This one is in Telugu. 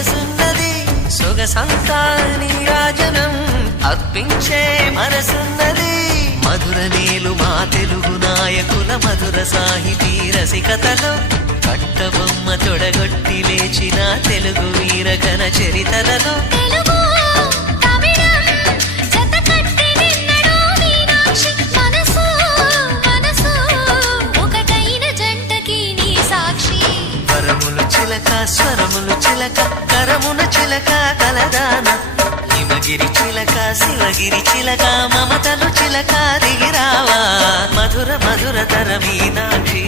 వయసున్నది సొగసంతా నీరాజనం అర్పించే మనసున్నది మధుర నేలు మా తెలుగు నాయకుల మధుర సాహితీ రసికతలో కట్టబొమ్మ తొడగొట్టి లేచిన తెలుగు వీరగణ చరితలలో స్వరములు చిలక కరమున చిలక కలదాన హిమగిరి చిలక శివగిరి చిలక మమతలు చిలక దిగిరావా మధుర మధుర తర మీనాక్షి